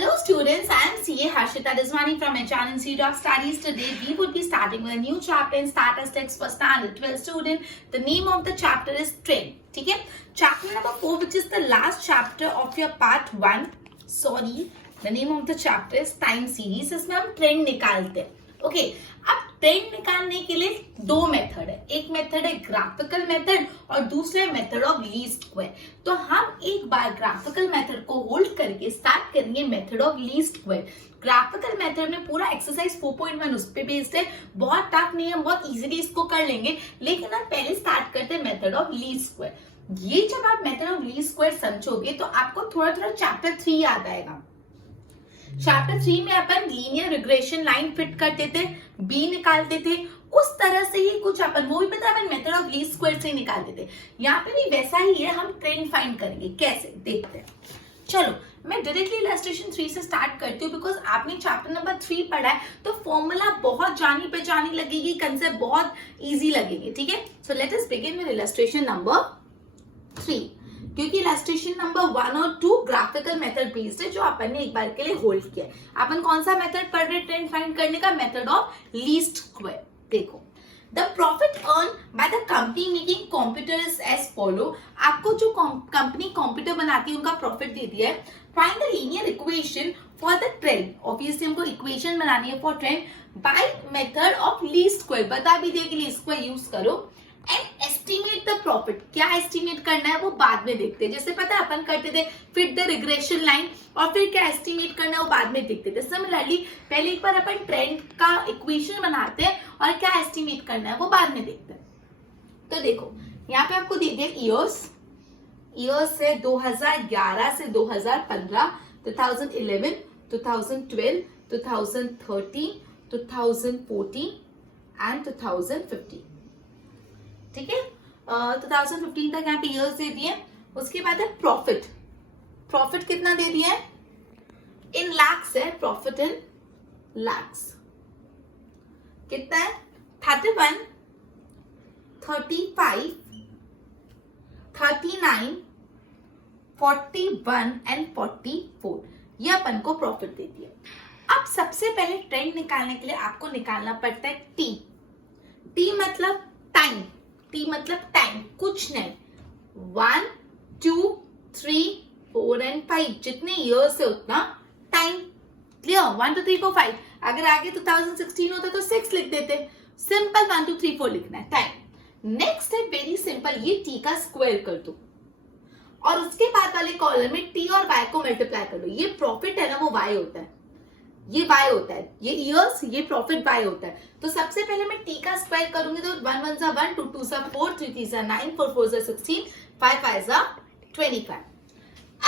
Hello students, I am CA Harshita Deswani from HR Institute of Studies. Today we would be starting with a new chapter in statistics for standard 12 student. The name of the chapter is trend. ठीक है? Chapter number 4, which is the last chapter of your part 1. Sorry, the name of the chapter is time series. इसमें हम trend निकालते हैं. Okay, अब trend निकालने के लिए दो मेथड है. एक मेथड है ग्राफिकल मेथड और दूसरा मेथड ऑफ लीस्ट स्क्वायर. तो हम एक बार ग्राफिकल मेथड को होल्ड करके स्टार्ट करेंगे method of least square. Graphical method में पूरा एक्सरसाइज 4.1 उस पे बेस्ड है. बहुत टफ नहीं है, हम बहुत इजीली इसको कर लेंगे. लेकिन हम पहले स्टार्ट करते हैं मेथड ऑफ लीस्ट स्क्वायर. ये जब आप मेथड ऑफ लीस्ट स्क्वायर समझोगे तो आपको थोड़ा थोड़ा चैप्टर 3 याद आएगा. चैप्टर 3 में अपन लीनियर रिग्रेशन लाइन फिट करते थे, बी निकालते थे. उस तरह से ही कुछ अपन वो भी पता है मेथड ऑफ लीस्ट स्क्वायर से निकालते थे. यहाँ पे भी वैसा ही है. हम ट्रेंड फाइंड करेंगे. कैसे देखते हैं. चलो मैं डायरेक्टली इलस्ट्रेशन 3 से स्टार्ट करती हूँ बिकॉज आपने चैप्टर नंबर 3 पढ़ा है तो फॉर्मूला बहुत जानी पहचानी लगेगी, कंसेप्ट बहुत इजी लगेंगे. ठीक है, so let us begin with illustration number 3. क्योंकि इलस्ट्रेशन नंबर 1 और 2 ग्राफिकल मेथड बेस्ड है जो अपन ने एक बार के लिए होल्ड किया है. अपन कौन सा मेथड पढ़ रहे ट्रेंड फाइंड करने का? Method of least square. देखो, the profit earn by the company making computers as follow. आपको जो कंपनी कंप्यूटर बनाती है उनका प्रॉफिट दे दिया है. Find the linear equation for the trend. Obviously हमको इक्वेशन बनानी है for trend by method of least square. बता भी दिया कि लीस्ट स्क्वायर यूज करो. And estimate the profit. क्या एस्टिमेट करना है वो बाद में देखते हैं. जैसे पता है अपन करते थे फिट द रिग्रेशन लाइन और फिर क्या एस्टिमेट करना है वो बाद में देखते थे. सिमिलरली पहले एक बार अपन ट्रेंड का इक्वेशन बनाते हैं और क्या एस्टिमेट करना है वो बाद में देखते हैं. तो देखो यहाँ पे आपको दे दिया ईयर्स से 2011 से 2015, 2011, 2012, 2013, 2014 एंड 2015. ठीक है, 2015 तक यहाँ पे ईयर्स दे दिए. उसके बाद है प्रॉफिट. प्रॉफिट कितना दे दिया है? इन लैक्स है. प्रॉफिट इन लैक्स कितना है? 31, 35, 39, 41 एंड 44. ये अपन को प्रॉफिट दे दिया. अब सबसे पहले ट्रेंड निकालने के लिए आपको निकालना पड़ता है टी. टी मतलब टाइम. टी मतलब टाइम, कुछ नहीं. 1, 2, 3, 4 एंड 5 जितने ईयर्स है उतना टाइम. क्लियर? 1, 2, 3, 4, 5. अगर आगे 2016 होता तो 6 लिख देते. सिंपल 1, 2, 3, 4 लिखना है. टाइम. नेक्स्ट है वेरी सिंपल, ये टी का स्क्वायर कर दो और उसके बाद वाले कॉलम में टी और वाई को मल्टीप्लाई कर दो. ये प्रॉफिट है ना, वो वाई होता है, ये y होता है. ये ईयर्स, ये प्रॉफिट y होता है. तो सबसे पहले मैं t का स्क्वायर करूंगी तो 1 1 सा 1, 2 2 सा 4, 3 3 सा 9, 4 4 सा 16, 5 5 सा 25.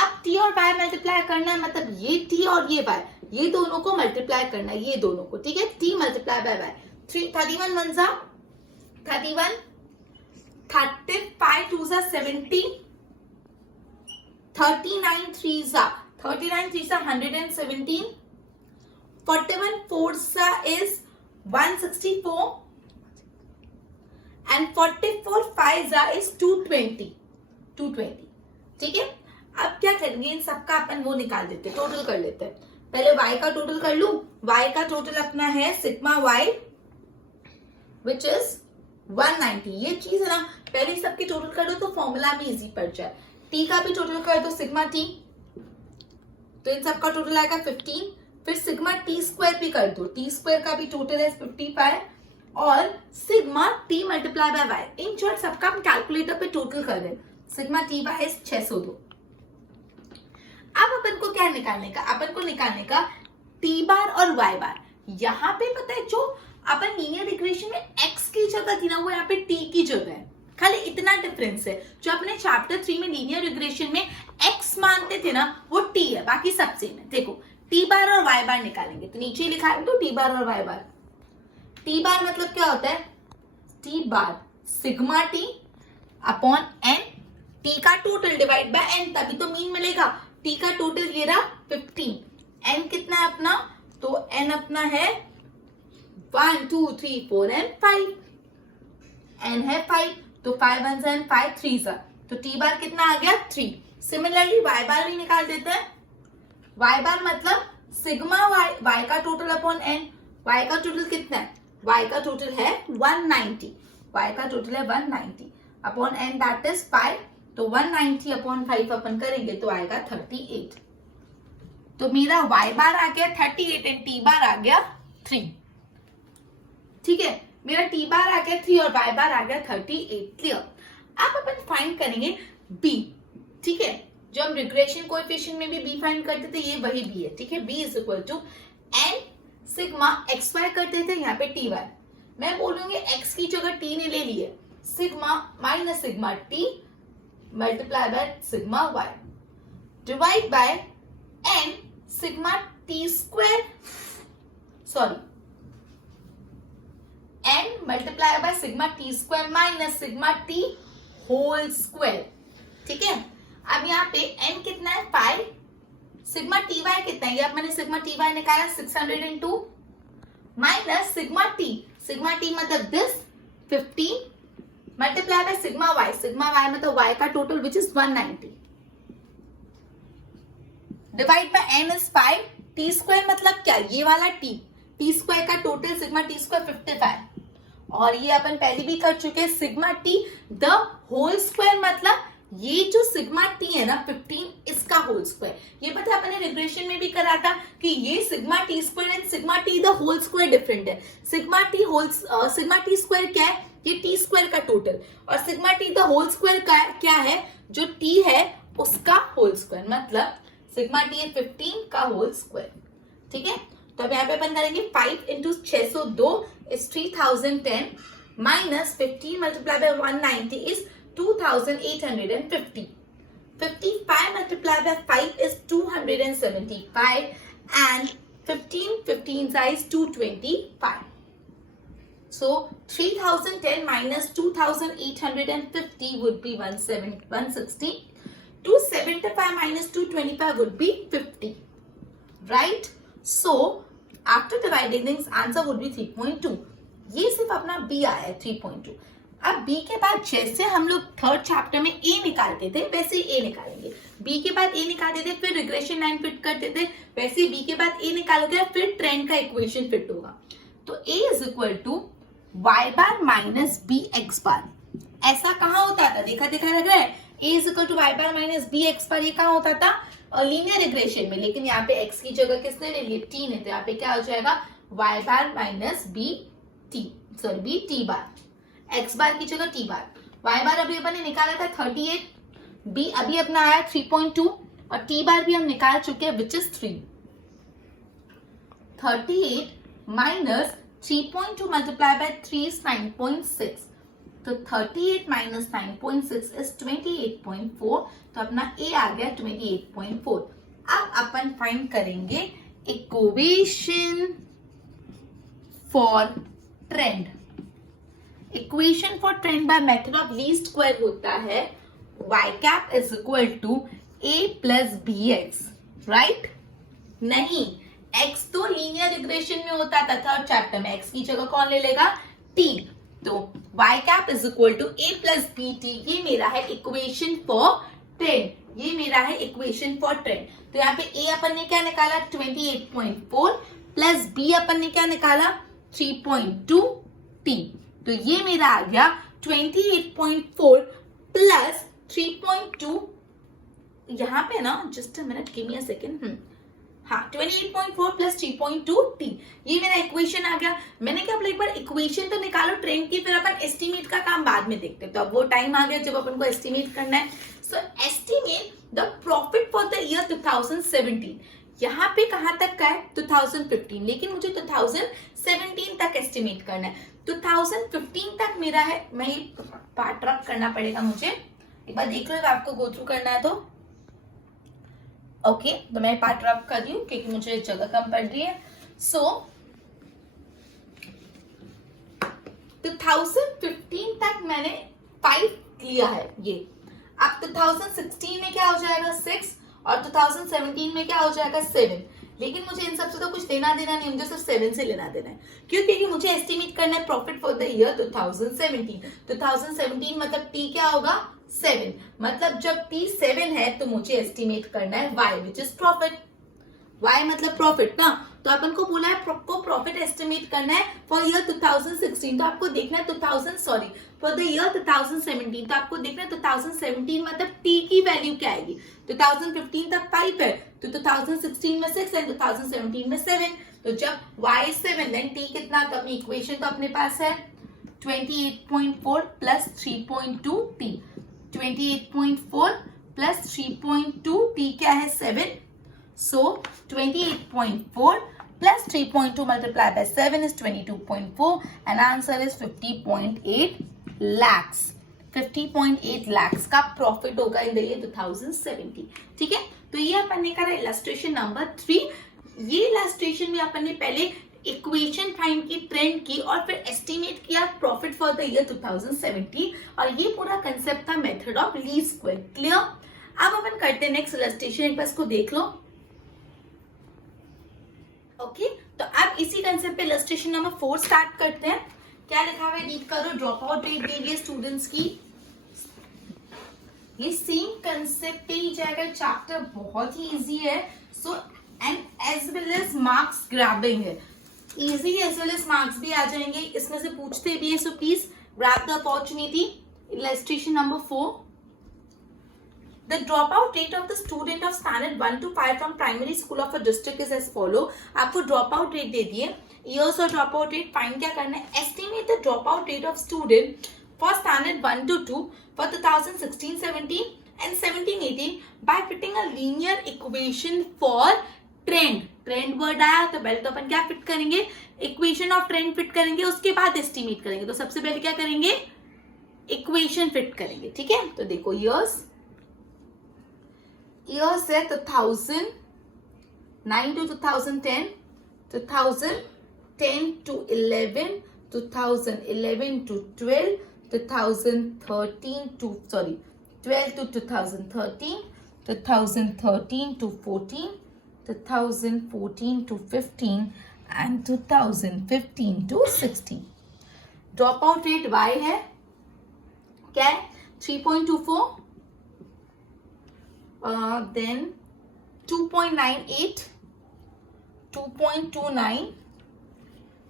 अब t और y मल्टीप्लाई करना है, मतलब ये t और ये y, ये दोनों को मल्टीप्लाई करना है, ये दोनों को. ठीक है, t मल्टीप्लाई बाय y. 31 1 सा 31, 35 2 सा 70, 39 3 सा 117, 41 4 सा is 164 and 44 5 सा is 220. ठीक है, अब क्या करेंगे, इन सबका अपन वो निकाल देते हैं, टोटल कर लेते हैं. पहले y का टोटल कर लूं. y का टोटल अपना है सिग्मा y which is 190. ये चीज है ना, पहले सबकी टोटल कर दो तो फॉर्मूला में इजी पड़ जाए. t का भी टोटल कर दो सिग्मा t, तो इन सबका टोटल आएगा 15. फिर सिग्मा टी स्क्वायर भी कर दो. टी स्क्वायर का भी टोटल है 55 और sigma T multiply by Y. In short सबका हम कैलकुलेटर पे टोटल कर दें. Sigma T by 602. अब अपन को क्या निकालने का? अपन को निकालने का टी बार और वाई बार. यहाँ पे पता है जो अपन लीनियर इक्वेशन में एक्स की जगह थी ना, वो यहाँ पे टी की जगह है. खाली इतना डिफरेंस है. जो अपने चैप्टर 3 में लीनियर रिग्रेशन में एक्स मानते थे ना, वो टी है, बाकी सब सेम है. देखो टी बार और वाई बार निकालेंगे तो नीचे लिखा है तो टी बार और वाई बार. टी बार मतलब क्या होता है? T bar sigma T upon N. T का टोटल डिवाइड बाय एन, तभी तो मीन मिलेगा. टी का टोटल ये रहा 15. एन कितना है अपना? तो एन अपना है 1 2 3 4 एंड 5. एन है 5 तो 5 1 एंड 5 3 सा, तो टी बार कितना आ गया? 3. सिमिलरली वाई बार भी निकाल देते हैं. y बार मतलब सिग्मा y का टोटल अपॉन n। y का टोटल कितना है? y का टोटल है 190, y का टोटल है 190 अपॉन n दैट इज 5। तो 190 अपॉन 5 अपन करेंगे तो आएगा 38। तो मेरा y बार आ गया 38 एंड t बार आ गया 3। ठीक है, मेरा t बार आ गया 3 और y बार आ गया 38। क्लियर। अब अपन फाइंड करेंगे b। ठीक है, जो हम रिग्रेशन कोएफिशिएंट में भी b फाइंड करते थे ये वही b है। ठीक है, b is equal to n sigma X Y करते थे, यहाँ पे टी वाई। मैं बोलूंगी x की जगह t ने ले ली है, sigma minus sigma t multiply by sigma y divide by n sigma t square, sorry n multiply by sigma t square minus sigma t whole square. ठीक है, अब यहाँ पे n कितना है 5, सिग्मा टी वाई कितना है, अब मैंने सिग्मा टी वाई निकाला 602 माइनस सिग्मा टी मतलब this 15 multiply by sigma Y मतलब y का total which is 190 divide by n is 5, T square मतलब क्या, ये वाला टी स्क्वायर का टोटल सिग्मा टी स्क्वायर 55 और ये अपन पहले भी कर चुके हैं sigma T the whole square मतलब ये जो सिग्मा टी है ना 15 इसका होल स्क्वायर। ये पता अपने रिग्रेशन में भी करा था कि ये sigma T square and sigma T the whole square different है। सिग्मा टी स्क्वायर क्या है, ये टी स्क्वायर का टोटल, और sigma T the whole square क्या है, जो टी है उसका होल स्क्वायर मतलब सिग्मा टी है 15 का होल स्क्वायर। ठीक है, तो अब यहाँ पे अपन करेंगे 5 into 602 is 3010 minus 15 multiply bye 190 is 2850। 55 multiplied by 5 is 275 and 15 is 225. So 3010 minus 2850 would be 160. 275 minus 225 would be 50. Right? So after dividing things answer would be 3.2. ये सिर्फ अपना b आया है 3.2। अब b के बाद जैसे हम लोग थर्ड चैप्टर में a निकालते थे वैसे a निकालेंगे। b के बाद a निकालते थे फिर रिग्रेशन लाइन फिट करते थे, वैसे b के बाद a निकालोगे फिर ट्रेंड का इक्वेशन फिट होगा। तो a is equal to y bar minus b x bar. ऐसा कहाँ होता था, देखा लग रहा है, a is equal to y bar minus b x bar. ये कहाँ होता था, लीनियर रिग्रेशन में, लेकिन यहाँ पे x की जगह किसने ले ली, t ने, तो यहाँ पे क्या हो जाएगा y bar minus B T bar, x bar की जगह t बार। y बार अभी अपन ने निकाला था 38, b अभी अपना आया 3.2 और t बार भी हम निकाल चुके हैं which is 3। 38 minus 3.2 multiply by 3 is 9.6, तो 38 माइनस 9.6 इज 28.4, तो अपना a आ गया 28.4। अब अपन फाइंड करेंगे equation for trend. Equation for trend by method of least square होता है y cap is equal to a plus B X, right? नहीं, x तो लीनियर रिग्रेशन में होता था थर्ड चैप्टर में, x की जगह कौन ले लेगा, t, तो y cap is equal to a plus B T. ये मेरा है इक्वेशन फॉर ट्रेंड, ये मेरा है इक्वेशन फॉर ट्रेंड। तो यहाँ पे a अपन ने क्या निकाला 28.4 प्लस b अपन ने क्या निकाला 3.2 t, तो ये मेरा आ गया 28.4 प्लस 3.2, यहाँ पे ना just a minute give me a second, हाँ 28.4 प्लस 3.2 t, ये मेरा इक्वेशन आ गया। मैंने क्या बोला, एक बार इक्वेशन तो निकालो ट्रेंड की, फिर अपन एस्टिमेट का काम बाद में देखते हैं। तो अब वो टाइम आ गया जब अपन को एस्टिमेट करना है। So estimate the profit for the year 2017। यहाँ पे कहाँ तक का है 2015, लेकिन मुझे 2017 तक एस्टिमेट करना है। 2015 तक मेरा है, मैं ये पार्ट रफ करना पड़ेगा मुझे, एक बार देख लो आपको गो थ्रू करना है तो ओके। तो मैं पार्ट रफ कर रही हूँ क्योंकि मुझे जगह कम पड़ रही है। सो 2015 तक मैंने 5 लिया है ये, अब 2016 में क्या हो जाएगा 6 और 2017 में क्या हो जाएगा 7, लेकिन मुझे इन सबसे तो कुछ लेना देना नहीं, मुझे सिर्फ 7 से लेना देना है। क्यों? क्योंकि मुझे एस्टिमेट करना है प्रॉफिट फॉर द ईयर 2017। 2017 मतलब t क्या होगा 7, मतलब जब t 7 है तो मुझे एस्टिमेट करना है y which is profit. y मतलब प्रॉफिट ना, तो अपन को बोला है को प्रॉफिट एस्टिमेट करना है फॉर ईयर 2016, तो आपको देखना है 2000 फॉर द ईयर 2017, तो आपको देखना है 2017 मतलब t की वैल्यू क्या आएगी। 2015 तक 5 है, तो 2016 में 6 है, 2017 में 7, तो जब y 7 देन t कितना, तो अपनी इक्वेशन तो अपने पास है 28.4 प्लस 3.2 t, 28.4 प्लस 3.2 t क्या है 7, so 28.4 plus 3.2 multiplied by 7 is 22.4 and answer is 50.8 lakhs. 50.8 lakhs का प्रॉफिट होगा इन द ईयर 2017। ठीक है, तो ये अपन ने करा इलस्ट्रेशन नंबर 3। ये इलस्ट्रेशन में अपन ने पहले इक्वेशन फाइंड की, ट्रेंड की और फिर एस्टिमेट किया प्रॉफिट फॉर द ईयर 2017, और ये पूरा कंसेप्ट था method of least square. Clear? अब अपन करते हैं नेक्स्ट इलस्ट्रेशन, एक बार इसको देख लो। ओके, तो अब इसी कंसेप्ट पे इलस्ट्रेशन नंबर 4 स्टार्ट करते हैं। क्या लिखा हुआ है रीड करो। ड्रॉप आउट रेट देंगे स्टूडेंट्स की, ये सेम कंसेप्ट पे ही जाएगा, चैप्टर बहुत ही इजी है। So and as well as marks grabbing है, easy as well as marks भी आ जाएंगे, इसमें से पूछते भी है। So please grab the opportunity. Illustration number 4, the dropout rate of the student of standard 1 to 5 from primary school of a district is as follow। आपको dropout rate दे दिए, years और dropout rate फाइंड क्या करना है, estimate the dropout rate of student for standard 1 to 2 for 2016-17 and 17-18 by fitting a linear equation for trend। Trend word आया तो पहले तो अपन क्या फिट करेंगे, इक्वेशन ऑफ ट्रेंड फिट करेंगे, उसके बाद एस्टिमेट करेंगे। तो सबसे पहले क्या करेंगे, इक्वेशन फिट करेंगे। ठीक है, तो देखो years है 2009 to 2010, 2010 to 11, 2011 to 12, 2013 to 12 to 2013, 2013 to 14, 2014 to 15 and 2015 to 16। Drop out rate y है क्या है 3.24, then 2.98, 2.29,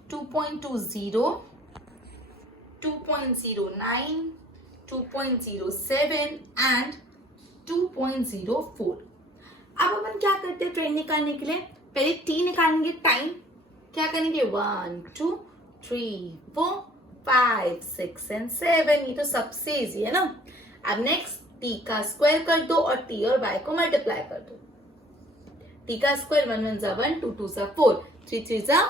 2.20, 2.09, 2.07 and 2.04। अब अपन क्या करते हैं ट्रेंड निकालने के लिए, पहले t निकालेंगे, टाइम क्या करेंगे 1 2 3 4 5 6 and 7, ये तो सबसे इजी है ना। अब नेक्स्ट t का स्क्वायर कर दो और t और y को मल्टीप्लाई कर दो। t का स्क्वायर 1 1 जा 1, 2 2 जा 4, 3 3 जा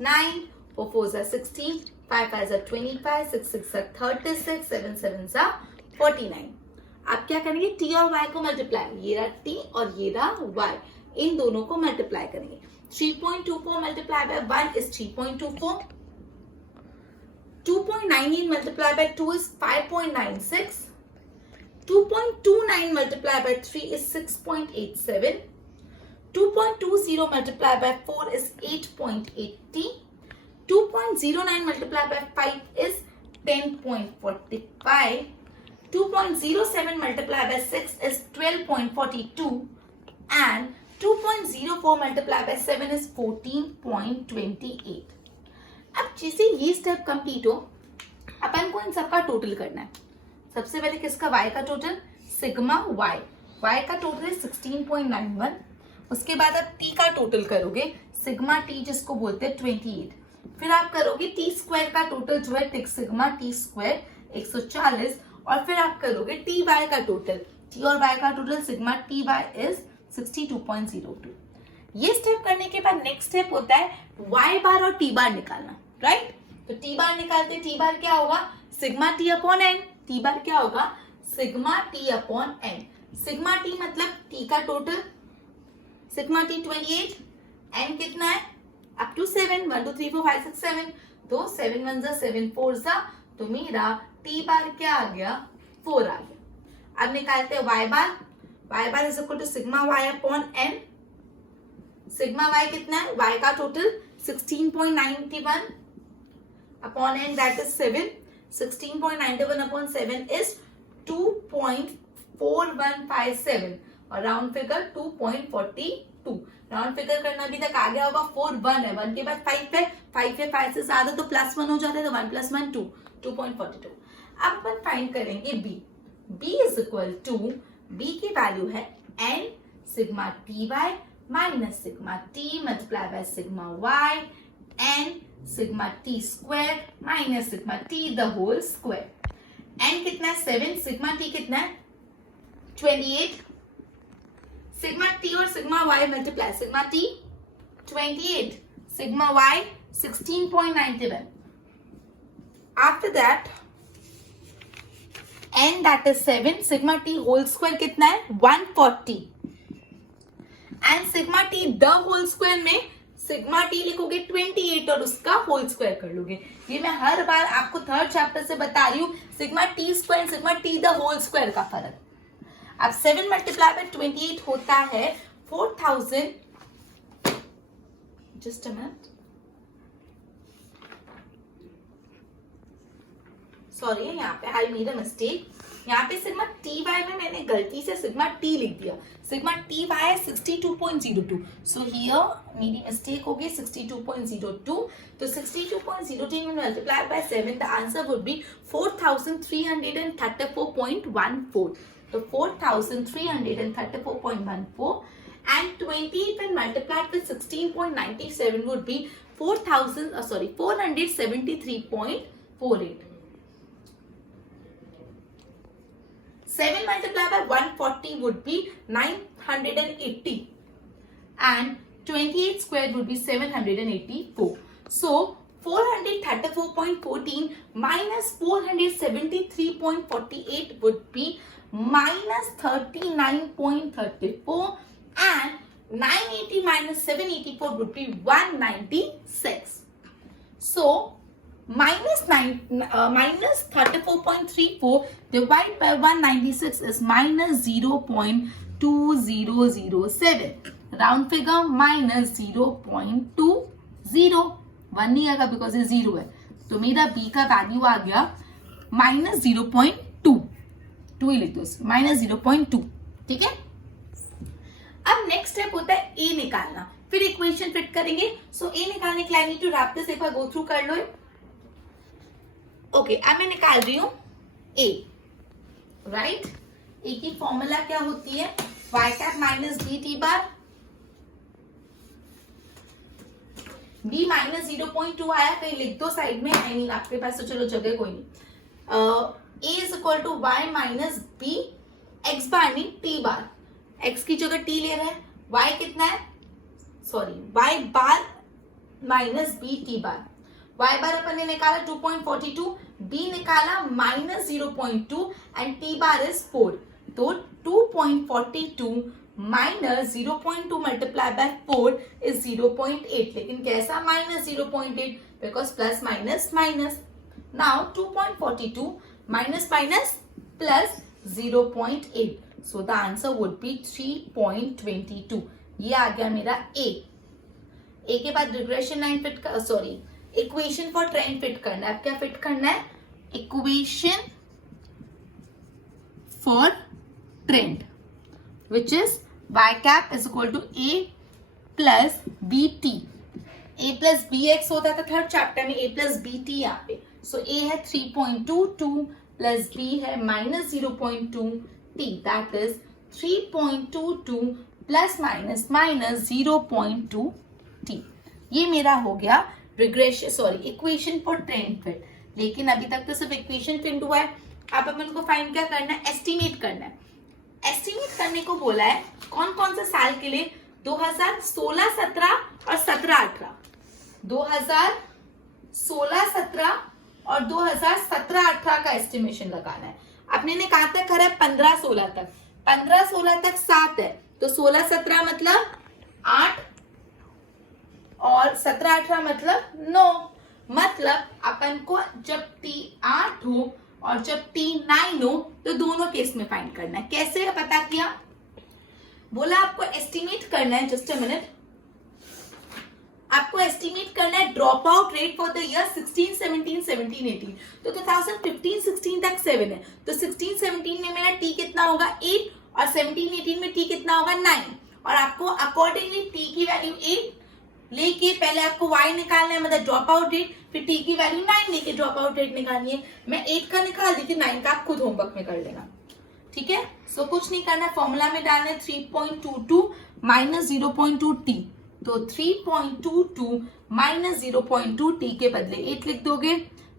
9, 4 4 जा 16, 5 5 जा 25, 6 6 जा 36, 7 7 जा 49। अब क्या करेंगे, t और y को मल्टीप्लाई, ये रहा t और ये रहा y, इन दोनों को मल्टीप्लाई करेंगे। 3.24 multiply by 1 is 3.24, 2.98 multiplied by 2 is 5.96, 2.29 multiplied by 3 is 6.87, 2.20 multiplied by 4 is 8.80, 2.09 multiplied by 5 is 10.45, 2.07 multiplied by 6 is 12.42 and 2.04 multiplied by 7 is 14.28। अब जैसे ये स्टेप कंप्लीट हो, अपन को इन सबका टोटल करना है। सबसे पहले किसका, y का टोटल, सिग्मा y का टोटल है 16.91। उसके बाद आप t का टोटल करोगे, सिग्मा t जिसको बोलते हैं 28। फिर आप करोगे t स्क्वायर का टोटल जो है सिग्मा t स्क्वायर 140, और फिर आप करोगे t y का टोटल, t और y का total sigma t y is 62.02। ये स्टेप करने के बाद नेक्स्ट स्टेप होता है y बार और t बार निकालना, राइट। तो t बार निकालते, t बार क्या होगा, sigma t upon n, t बार क्या होगा, sigma t upon n। Sigma t मतलब t का टोटल, सिग्मा t 28, n कितना है अप टू 7, 1 2 3 4 5 6 7, तो 7 1 जा 7 4 जा, तो मेरा t बार क्या आ गया 4 आ गया। अब निकालते हैं y bar is equal to sigma y upon n। Sigma y कितना है, y का total 16.91 upon n that is 7, 16.91 upon 7 is 2.4157 और राउंड फिगर 2.42। 2। राउंड फिगर करना अभी तक आ गया होगा। 4 1 है, 1 के बाद 5 है, 5 है, 5 से ज्यादा तो +1 हो जाता है, तो 1 + 1 2, 2.42। अब अपन फाइंड करेंगे b। b is equal to, b की वैल्यू है n sigma T Y minus sigma T multiply by sigma Y n sigma T square minus sigma T the whole square. n कितना है 7, सिग्मा टी कितना है 28, sigma T और sigma Y multiply, sigma T 28, sigma Y 16.91। After that n that is 7, sigma T whole square कितना है 140, and sigma T the whole square में sigma T लिखोगे 28 और उसका होल स्क्वायर कर लोगे। ये मैं हर बार आपको थर्ड चैप्टर से बता रही हूँ, sigma T square sigma T the whole square का फर्क। अब 7 मल्टीप्लाई बाय 28 होता है 4000, जस्ट अ मिनट, सॉरी यहाँ पे आई मेड अ मिस्टेक, यहाँ पे सिग्मा टी वाई में मैंने गलती से सिग्मा टी लिख दिया, सिग्मा टी वाई है 62.02, सो हियर मेरी मिस्टेक हो गई 62.02, तो 62.02 में multiply by 7 the answer would B 4334.14, तो 4334.14 and 28 when multiplied with 16.97 would be 473.48. 7 multiplied by 140 would be 980 and 28 squared would be 784. So 434.14 minus 473.48 would be minus 39.34 and 980 minus 784 would be 196. So minus 34.34 divided by 196 is minus 0.2007. Round figure minus 0.20. 1 नहीं आएगा because ये 0 है, तो मेरा b का value आ गया minus 0.2, 2 ही लिख दो, minus 0.2। ठीक है, अब नेक्स्ट स्टेप होता है a निकालना, फिर इक्वेशन फिट करेंगे। सो a निकालने के लिए I need to wrap this, एक बार गो थ्रू कर लो। ओके, अब मैं निकाल रही हूं a, राइट। a की फॉर्मूला क्या होती है, y cap minus B T bar, b minus 0.2 आया, कहीं लिख दो साइड में, आई मीन आपके पास तो चलो जगह कोई नहीं। a is equal to y minus b x bar नहीं टी बार, x की जगह t ले रहा है, y कितना है, sorry y bar minus B T bar, y bar अपन ने निकाला 2.42, b निकाला minus 0.2 and t bar is 4, तो 2.42 माइनस 0.2 मल्टीप्लाई बाय 4 इज 0.8, लेकिन कैसा minus 0.8, because plus minus minus. Now 2.42 minus minus plus 0.8, so the answer would be 3.22। ये आ गया मेरा a के बाद रिग्रेशन लाइन फिट कर, sorry equation for trend fit करना है। अब क्या फिट करना है, equation for trend which is y cap is equal to a plus B T, a plus B X होता था थर्ड चैप्टर में, a प्लस बी टी यहाँ पे, सो a है 3.22 प्लस b है minus 0.2 t, that is 3.22 plus minus minus 0.2 t। ये मेरा हो गया regression, sorry equation for trend fit. लेकिन अभी तक तो सिर्फ इक्वेशन फिट हुआ है, अब अपन को फाइंड क्या करना है, एस्टिमेट करना है। एस्टिमेट करने को बोला है कौन कौन से साल के लिए, 2016-17 और 17-18, 2016-17 और 2017-18 का एस्टिमेशन लगाना है। अपने ने कहा था खरा 15-16 तक, 15-16 तक 7 है, तो 16-17 मतलब 8 और 17-18 मतलब 9, मतलब अपन को जब t 8 हो और जब t 9 हो तो दोनों केस में फाइंड करना है। कैसे पता किया, बोला आपको एस्टिमेट करना है, जस्ट अ मिनट, आपको एस्टिमेट करना है drop out rate for the year 16, 17, 17, 18, तो 2015, 16 तक 7 है, तो 16, 17 में मेरा t कितना होगा 8 और 17, 18 में t कितना होगा 9, और आपको अकॉर्डिंगली टी की वैल्यू 8 लेके पहले आपको y निकालना है, मतलब ड्रॉप आउट रेट, फिर टी की वैल्यू 9 लेके ड्रॉप आउट रेट निकालनी है। मैं 8 का निकाल दी थी, 9 का आप खुद होमवर्क में कर लेना, ठीक है। सो कुछ नहीं करना, फॉर्मूला में डालना है 3.22 माइनस 0.2 टी, तो 3.22 माइनस 0.2 टी के बदले 8 लिख दोगे,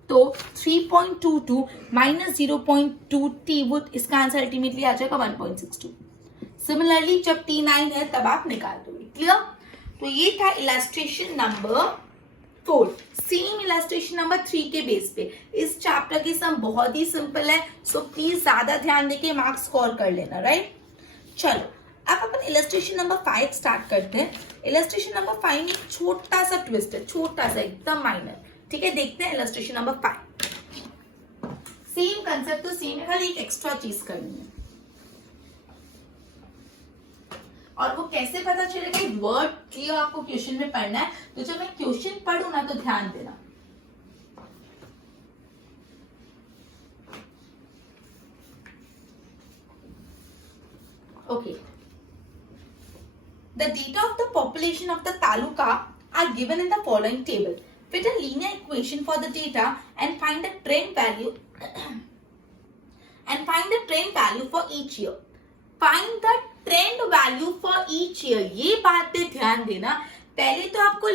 तो 3.22 माइनस 0.2 टी वुड, इसका आंसर अल्टीमेटली आ जाएगा 1.62। सिमिलरली जब टी 9 है तब आप निकाल दोगे, क्लियर। तो ये था illustration number 4। Same illustration number 3 के बेस पे इस चैप्टर की सम बहुत ही सिंपल है, सो प्लीज ज्यादा ध्यान देके मार्क्स स्कोर कर लेना, राइट। चलो अब अपन इलस्ट्रेशन नंबर 5 स्टार्ट करते हैं। इलस्ट्रेशन नंबर 5 में एक छोटा सा ट्विस्ट है, छोटा सा एकदम माइनर, ठीक है। देखते हैं इलस्ट्रेशन नंबर 5। सेम कंसेप्ट तो सेम है, खाली एक एक्स्ट्रा चीज करनी है। और वो कैसे पता चलेगा, वर्ड क्लियर आपको क्वेश्चन में पढ़ना है, तो जब मैं क्वेश्चन पढ़ू ना तो ध्यान देना। Okay, the data of the population of the taluka are given in the following table. Fit a linear equation for the data and find the trend value for each year. Find the trend value for each year. ये बात पे ध्यान देना। पहले तो आपको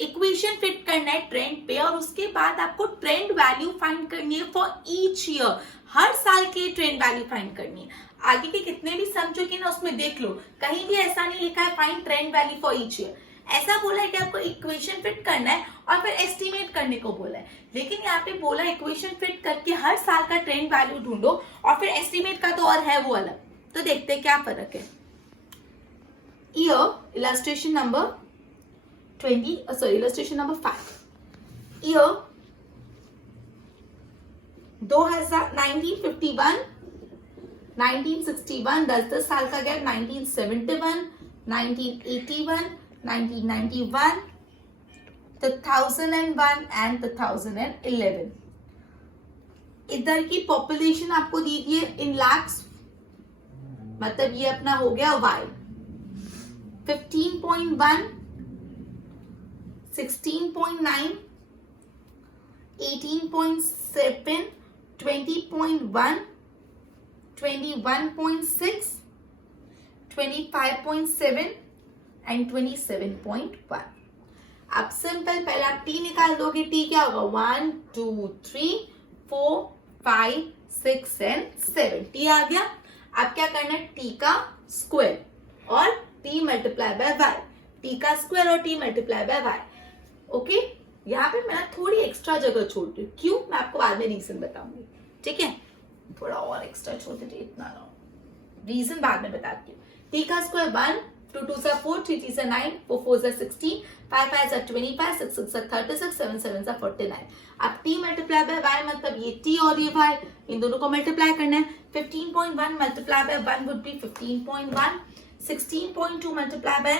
equation fit करना है ट्रेंड पे, और उसके बाद आपको ट्रेंड वैल्यू फाइंड करनी है फॉर ईच ईयर। हर साल के ट्रेंड वैल्यू फाइंड करनी है। आगे के कितने भी सम जो कि ना उसमें देख लो, कहीं भी ऐसा नहीं लिखा है find trend value for each year. ऐसा बोला है कि आपको इक्वेशन फिट करना है और फिर एस्टिमेट करने को बोला है, लेकिन यहाँ पे बोला इक्वेशन फिट करके हर साल का ट्रेंड वैल्यू ढूंढो, और फिर एस्टिमेट का तो और है वो अलग। तो देखते हैं क्या फर्क है। Year illustration number 5। ईयर 1951, 1961 10 साल का गैप, 1971, 1981, 1991, 2001 एंड 2011। इधर की पॉपुलेशन आपको दी है इन लाख्स, मतलब ये अपना हो गया y। 15.1, 16.9, 18.7, 20.1, 21.6, 25.7 एंड 27.1। अब सिंपल, पहले आप टी निकाल दोगे। टी क्या होगा, 1 2 3 4 5 6 एंड 7। टी आ गया। अब क्या करना है, टी का स्क्वायर और T multiply by Y, T का स्क्वायर और T multiply by Y. Okay, यहाँ पे मैं थोड़ी एक्स्ट्रा जगह छोड़ रही हूँ, क्यों मैं आपको बाद में रीजन बताऊंगी, ठीक है। थोड़ा और एक्स्ट्रा छोड़ दीजिए, इतना ना, रीजन बाद में बताती हूँ। टी का स्क्वायर 1, 2 2 4, 3 3 9, 4 4 16, 5 5 25, 6 6 36, 7 7 49। अब टी मल्टीप्लाई बाय वाई मतलब ये टी और ये वाई, इन दोनों को मल्टीप्लाई करना है। 15.1 multiply by 1 would be 15.1, 16.2 multiply by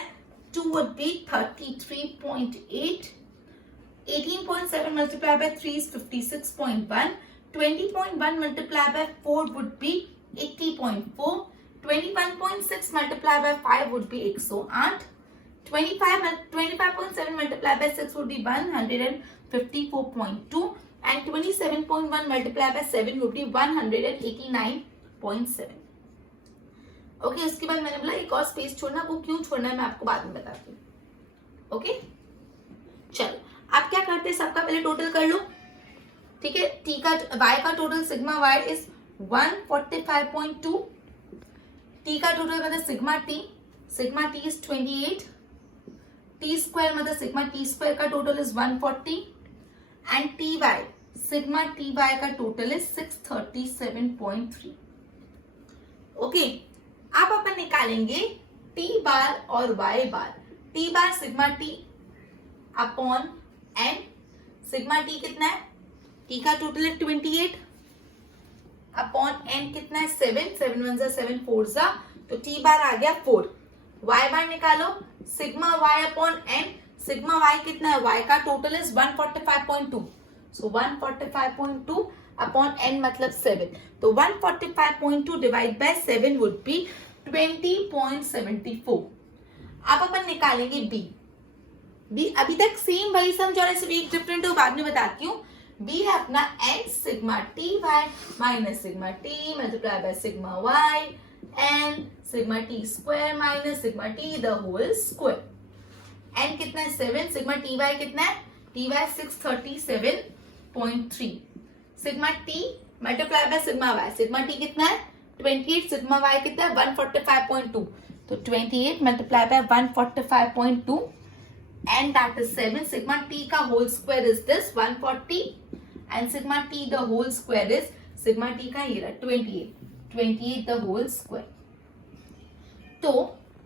2 would be 33.8, 18.7 multiplied by 3 is 56.1, 20.1 multiplied by 4 would be 80.4, 21.6 multiplied by 5 would be 108, 25.7 multiplied by 6 would be 154.2, and 27.1 multiplied by 7 would be 189.7। Okay, उसके बाद मैंने बोला एक और स्पेस छोड़ना, वो क्यों छोड़ना है मैं आपको बाद में बताती हूँ। ओके, चलो आप क्या करते हैं, सबका पहले टोटल कर लो, ठीक है। टी का वाई का total sigma y is 145.2, t का टोटल मतलब sigma t is 28, t square मतलब सिग्मा टी स्क्वायर का total is 140, and t y sigma T y का टोटल इज 637.3। ओके, अब अपन निकालेंगे टी बार और y bar. T bar sigma T upon N, sigma T कितना है, T का टोटल है 28 अपॉन एन कितना है 7, 7 1 7 4 तो टी बार आ गया 4। वाई बार निकालो, sigma Y upon N, sigma Y कितना है, वाई का total is 145.2, so 145.2 upon N मतलब 7, तो 145.2 डिवाइड बाय 7 वुड बी 20.74। अब अपन निकालेंगे बी। बी अभी तक सेम वही सम जो है, सिर्फ एक डिफरेंट हो, बाद में बताती हूँ। बी है अपना n sigma T Y minus sigma T multiply by sigma Y N sigma T square minus sigma T the whole square. n कितना है 7, सिग्मा टी वाई कितना है, T Y 637.3, sigma T multiply by sigma Y, sigma T कितना है 28, sigma Y कितना है 145.2, तो 28 multiply by 145.2 and that is 7. Sigma t का whole square is this 140 and sigma t the whole square is sigma t का ये रहा 28 the whole square। तो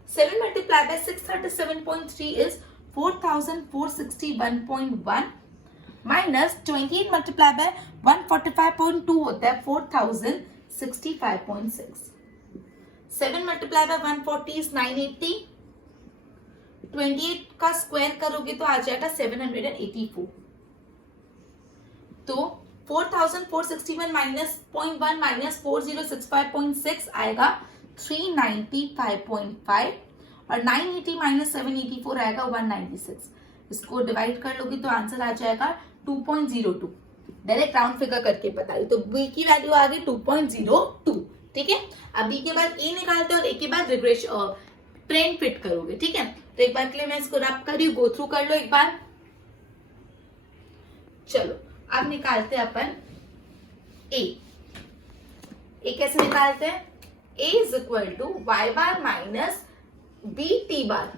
7 multiplied by 637.3 is 4461.1 minus 28 multiplied by 145.2 होता है 4065.6। 7 multiplied by 140 is 980। 28 का square करोगे तो आ जाएगा 784। तो 4461 माइनस 0.1 माइनस 4065.6 आएगा 395.5 और 980 माइनस 784 आएगा 196। इसको डिवाइड कर लोगे तो आंसर आ जाएगा 2.02। डायरेक्ट राउंड फिगर करके बता रही, तो बी की वैल्यू आ गई 2.02। ठीक है, अब बी के बाद ए निकालते हैं और ए के बाद रिग्रेशन ट्रेंड फिट करोगे। ठीक है, तो एक बार के लिए मैं इसको रब कर रही हूँ, गो थ्रू कर लो एक बार। चलो अब निकालते हैं अपन ए कैसे निकालते हैं, a is equal to y bar minus B T bar.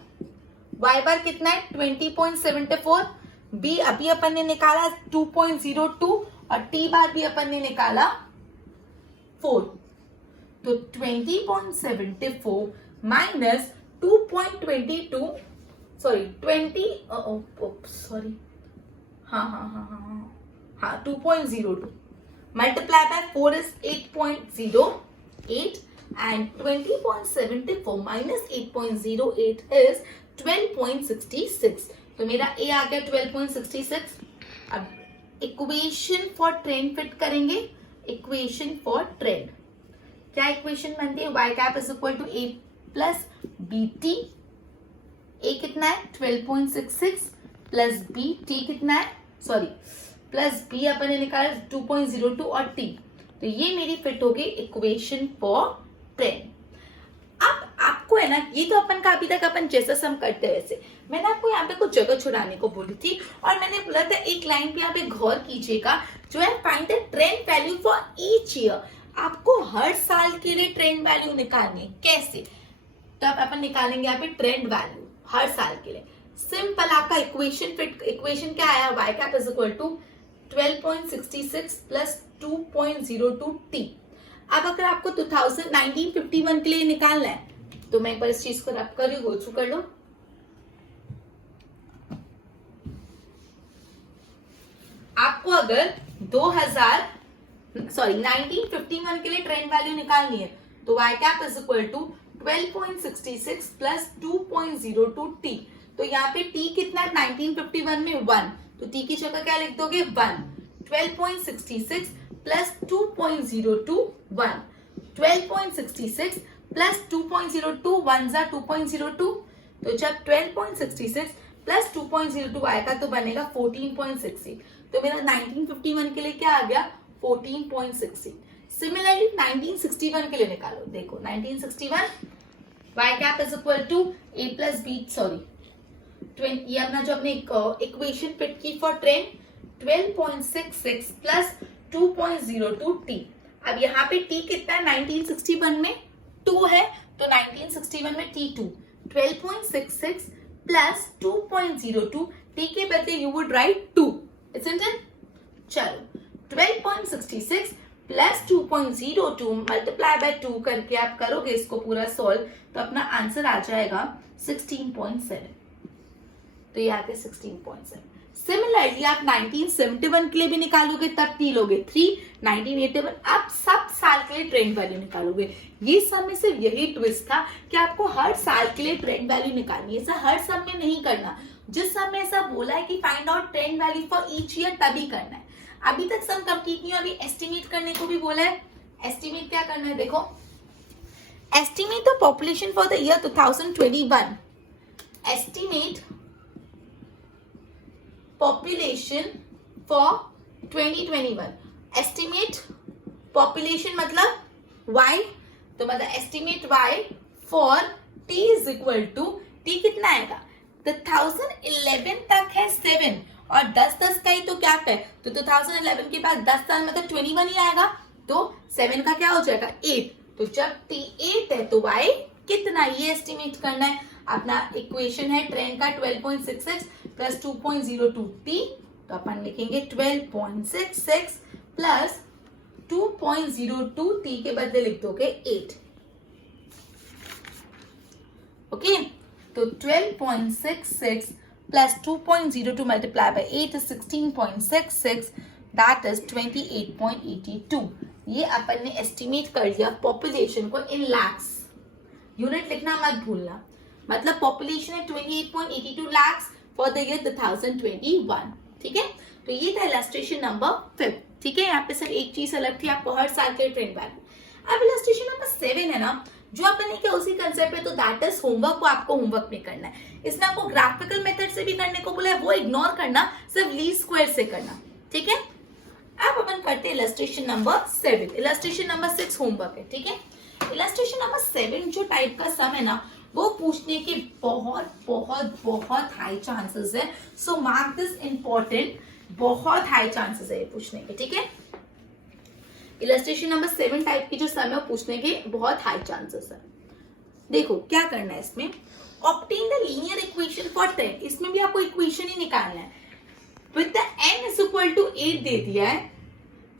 Y bar कितना है 20.74, बी अभी अपन ने निकाला 2.02 और टी बार भी अपन ने निकाला 4, तो 20.74 minus 2.22 sorry 2.02 multiply by 4 is 8.08 and 20.74 minus 8.08 is 12.66। तो मेरा ए आ गया 12.66। अब इक्वेशन फॉर ट्रेंड फिट करेंगे। इक्वेशन फॉर ट्रेंड क्या इक्वेशन बनती है, y cap is equal to a plus B t. A कितना है 12.66 प्लस बी टी कितना है, सॉरी प्लस बी अपन ने निकाला 2.02 और टी, तो ये मेरी फिट होगी इक्वेशन फॉर ट्रेंड। अब आपको है ना, ये तो अपन का अभी तक अपन जैसा सम करते हैं वैसे, मैंने आपको यहाँ पे कुछ जगह छुड़ाने को बोली थी और मैंने बोला था एक लाइन पे यहाँ पे गौर कीजिएगा जो है find the trend value for each year. आपको हर साल के लिए ट्रेंड वैल्यू निकालनी है। कैसे, तो अब अपन निकालेंगे यहाँ पे ट्रेंड वैल्यू हर साल के लिए। सिंपल आपका इक्वेशन क्या आया, y cap is equal to 12.66 plus 2.02 t। अब अगर आपको 1951 के लिए निकालना है तो मैं एक बार इस चीज को रब कर गो थ्रू कर लो। आपको अगर 1951 के लिए ट्रेंड वैल्यू निकालनी है तो y cap is equal to 12.66 plus 2.02 t। तो यहाँ पे t कितना है 1951 में 1, तो t की जगह क्या लिख दोगे 1। 12.66 प्लस 2.02 1, 12.66 प्लस 2.02 1 जा 2.02, तो जब 12.66 प्लस 2.02 आएगा तो बनेगा 14.68। तो मेरा 1951 के लिए क्या आ गया 14.68। सिमिलरली 1961 के लिए निकालो, देखो 1961 y cap is equal to a plus B sorry ये अपना जो अपने इक्वेशन फिट की फॉर ट्रेंड 12.66 प्लस 2.02 t। अब यहाँ पे t कितना है 1961 में 2 है, तो 1961 में t2 12.66 प्लस 2.02 t के बदले you would write 2, isn't it? चलो 12.66 प्लस 2.02 मल्टीप्लाई बाय 2 करके आप करोगे इसको पूरा सॉल्व तो अपना आंसर आ जाएगा 16.7। तो ये आते 16.7। सिमिलरली आप 1971 के लिए भी निकालोगे तब टी लोगे 3, 1981 आप सब साल के लिए ट्रेंड वैल्यू निकालोगे। ये सब में सिर्फ यही ट्विस्ट था कि आपको हर साल के लिए ट्रेंड वैल्यू निकालनी है, ऐसा हर सब में नहीं करना। जिस सब में ऐसा बोला है कि find out trend value for each year तभी करना है। अभी तक सम कंप्लीट नहीं, अभी एस्टिमेट करने को भी बोला है। एस्टिमेट क्या करना है, देखो estimate the population for the year 2021. Estimate population for 2021. Estimate population मतलब y, तो मतलब estimate y for t is equal to, t कितना आएगा, 2011 तक है 7 और 10 का ही तो गैप है, तो 2011 के बाद 10 साल मतलब 21 ही आएगा, तो 7 का क्या हो जाएगा 8, तो जब t 8 है तो y कितना, ये एस्टिमेट करना है। अपना इक्वेशन है ट्रेंड का 12.66 प्लस 2.02t, तो अपन लिखेंगे 12.66 प्लस 2.02t के बदले लिख दोगे 8। ओके, तो 12.66 plus 2.02 multiply by 8 is 16.66, that is 28.82। ये अपन ने एस्टिमेट कर लिया पॉपुलेशन को इन लैक्स, यूनिट लिखना मत भूलना, मतलब पॉपुलेशन है 28.82 लैक्स फॉर द ईयर 2021। ठीक है, तो ये था इलस्ट्रेशन नंबर 5। ठीक है, यहाँ पे सिर्फ एक चीज अलग थी, आपको हर साल के ट्रेंड वैल्यू। अब इलस्ट्रेशन नंबर 7 है ना, जो अपन ने किया उसी कंसेप्ट पे, तो दैट इज होमवर्क को आपको होमवर्क में करना है। इसमें आपको ग्राफिकल मेथड से भी करने को बोला है, वो इग्नोर करना, सिर्फ लीस्ट स्क्वायर से करना। ठीक है, अब अपन करते हैं illustration number 7। Illustration number 6 homework है। ठीक है, इलस्ट्रेशन नंबर 7 जो टाइप का सम है ना, वो पूछने के बहुत बहुत बहुत हाई चांसेस है, सो मार्क दिस इंपॉर्टेंट, बहुत हाई चांसेस है ये पूछने के। ठीक है, इलस्ट्रेशन नंबर 7 टाइप की जो सम है पूछने के बहुत हाई चांसेस है। देखो क्या करना है इसमें, obtain the linear equation for 10, इसमें भी आपको इक्वेशन ही निकालना है। With the n is equal to 8 दे दिया है,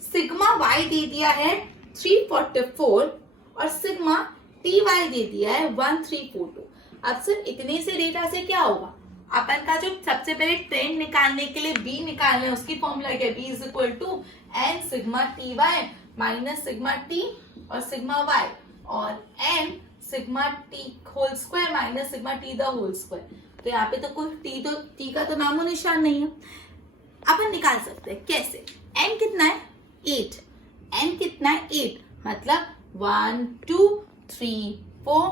सिग्मा y दे दिया है 344 और सिग्मा ty दे दिया है 1342। अब सिर्फ इतने से डेटा से क्या होगा, अपन का जो सबसे पहले ट्रेंड निकालने के लिए b निकालना है, उसकी फॉर्मूला क्या है, b is equal to n sigma ty minus sigma t और सिग्मा y, और n sigma t whole square minus sigma t the whole square. तो यहाँ पे तो कोई t का तो नामो निशान नहीं है। अपन निकाल सकते हैं कैसे, n कितना है 8, n कितना है 8, मतलब 1 2 3 4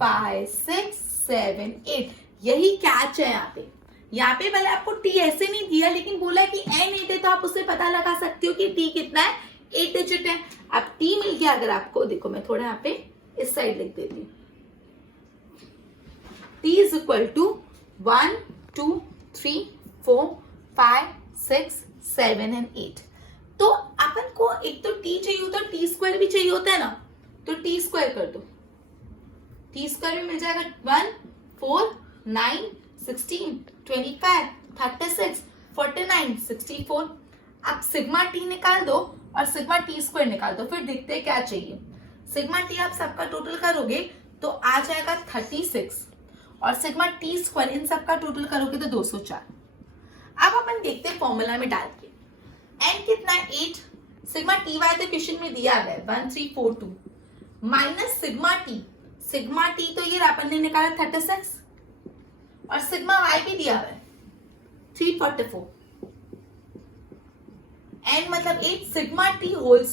5 6 7 8, यही कैच है यहाँ पे। यहाँ पे पहले आपको t ऐसे नहीं दिया, लेकिन बोला कि n 8 है, तो आप उससे पता लगा सकते हो कि t कितना है, 8 डिजिट है। अब t मिल गया अगर आपको, देखो मैं थोड़ा यहाँ पे इस साइड लिख देती हूँ, t is equal to 1 2 3 4 5 6 7 and 8। तो अपन को एक तो t चाहिए होता है, टी स्क्वायर भी चाहिए होता है ना, तो टी स्क्वायर कर दो, टी स्क्वायर में मिल जाएगा 1 4 9 16 25 36 49 64। अब सिग्मा टी निकाल दो और सिग्मा टी स्क्वायर निकाल दो, फिर देखते हैं क्या चाहिए। सिग्मा टी आप सबका टोटल करोगे तो आ जाएगा 36 और सिग्मा टी स्क्वायर इन सबका टोटल करोगे तो 204। अब अपन देखते हैं फॉर्मूला में डाल के, n कितना है 8, सिग्मा टी वाई तो क्वेश्चन में दिया है 1342 माइनस सिग्मा टी तो ये अपन ने निकाला 36 और सिग्मा वाई भी दिया है 344, n मतलब 8, सिग्मा टी होल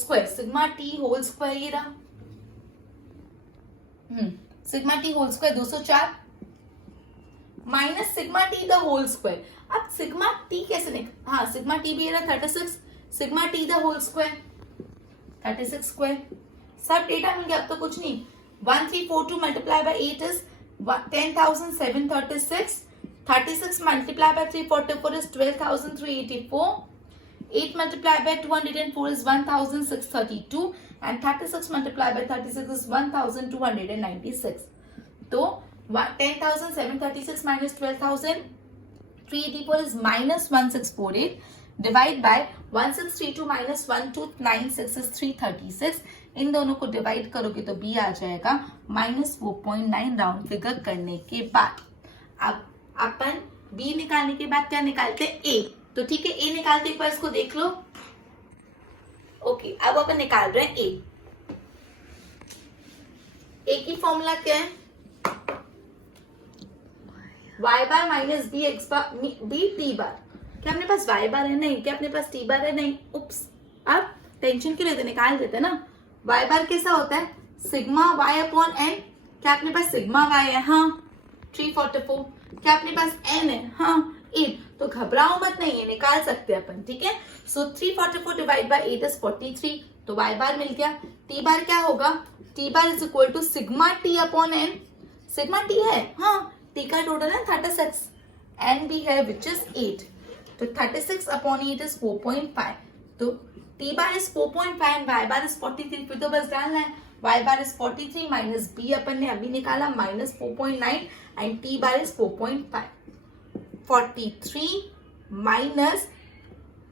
स्क्वायर ये रहा, sigma T whole square 204 minus sigma T the whole square. अब सिग्मा टी कैसे निकल, हाँ सिग्मा टी भी रहा 36, sigma T the whole square 36 square, सब डेटा मिल गया। अब तो कुछ नहीं, 1342 multiply by 8 is 10,736, 36 multiply by 344 is 12,384, 8 multiplied by 204 is 1,632 and 36 multiplied by 36 is 1,296. तो 10,736 minus 12,384 is minus 1648. Divide by 1632 minus 1296 is 336. इन दोनों को डिवाइड करोगे तो b आ जाएगा -4.9 राउंड फिगर करने के बाद। अब अपन b निकालने के बाद क्या निकालते हैं a, तो ठीक है ए निकालते एक बार इसको देख लो। ओके, अब अपन निकाल रहे हैं ए की फॉर्मूला क्या है, y bar minus b x बार बी टी बार। क्या अपने पास y बार है, नहीं। क्या अपने पास t बार है, नहीं। उप्स, अब टेंशन क्यों लेते, निकाल देते ना। y बार कैसा होता है सिग्मा वाई अपॉन एन, क्या अपने पास सिग्मा वाई है? हाँ 344। क्या अपने पास एन है? हाँ 8। तो घबराओ मत, नहीं है निकाल सकते अपन, ठीक है। सो 344 डिवाइड बाय 8 इज 43, तो वाई बार मिल गया। टी बार क्या होगा? T bar is equal to sigma T upon N. Sigma T है, हाँ टी का टोटल है 36, एन भी है विच इज 8, तो 36 अपॉन 8 इज 4.5, तो t bar is 4.5, y bar is 43, फिर तो बस डालना है y bar is 43 minus b अपन ने अभी निकाला minus 4.9 and t bar is 4.5। 43 minus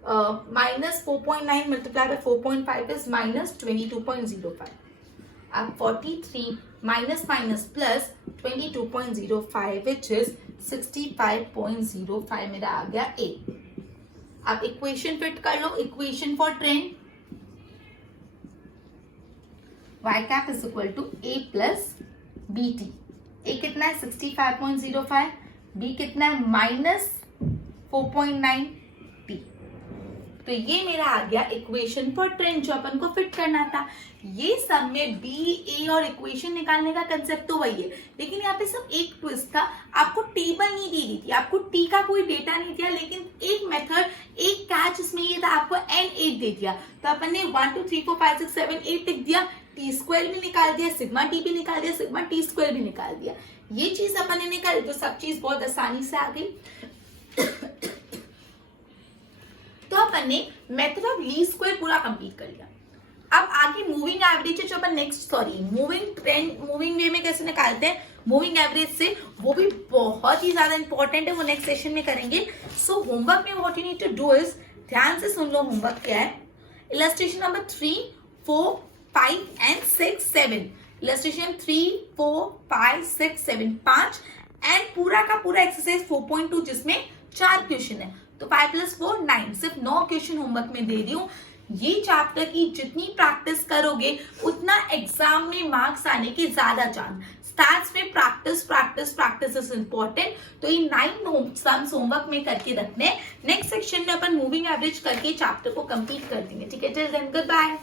4.9 multiply by 4.5 is minus 22.05। अब 43 minus minus plus 22.05 which is 65.05 मेरा आ गया a। अब इक्वेशन फिट कर लो, equation for trend y cap is equal to a plus bt। a कितना है 65.05, b कितना है माइनस 4.9 t। तो ये मेरा आ गया इक्वेशन फॉर ट्रेंड जो अपन को फिट करना था। ये सब में b a और इक्वेशन निकालने का कंसेप्ट तो वही है, लेकिन यहाँ पे सब एक ट्विस्ट था, आपको टेबल नहीं दी गई थी, आपको t का कोई डेटा नहीं दिया, लेकिन एक मेथड, एक कैच इसमें ये था, आपको n8 दे दिया। तो अपन ने 1 2 3 4 5 6 7 8 लिख दिया, टी स्क्वायर भी निकाल दिया, सिग्मा टी भी निकाल दिया, सिग्मा टी स्क्वायर भी निकाल दिया। ये चीज अपन ने निकाली तो सब चीज बहुत आसानी से आ गई। तो अपन ने मेथड ऑफ लीस्ट स्क्वायर पूरा कंप्लीट कर लिया। अब आगे मूविंग एवरेज जो अपन मूविंग ट्रेंड, मूविंग वे में कैसे निकालते हैं मूविंग एवरेज से, वो भी बहुत ही ज्यादा इंपॉर्टेंट है, वो नेक्स्ट सेशन में करेंगे। सो होमवर्क में what you need to do is, ध्यान से सुन लो होमवर्क क्या है। Illustration number 3 4 5 and 6 7, illustration 3 4 5 6 7 5 and पूरा का पूरा एक्सरसाइज 4.2 जिसमें 4 क्वेश्चन है, तो 5 + 4 9, सिर्फ 9 क्वेश्चन होमवर्क में दे रही हूँ। ये चैप्टर की जितनी प्रैक्टिस करोगे उतना एग्जाम में मार्क्स आने के ज्यादा चांस। स्टैट्स में प्रैक्टिस इज इंपॉर्टेंट, तो ये 9 सम्स होमवर्क में करके रखने। नेक्स्ट सेक्शन में अपन मूविंग एवरेज करके चैप्टर को कंप्लीट कर देंगे, ठीक है। Till then good bye.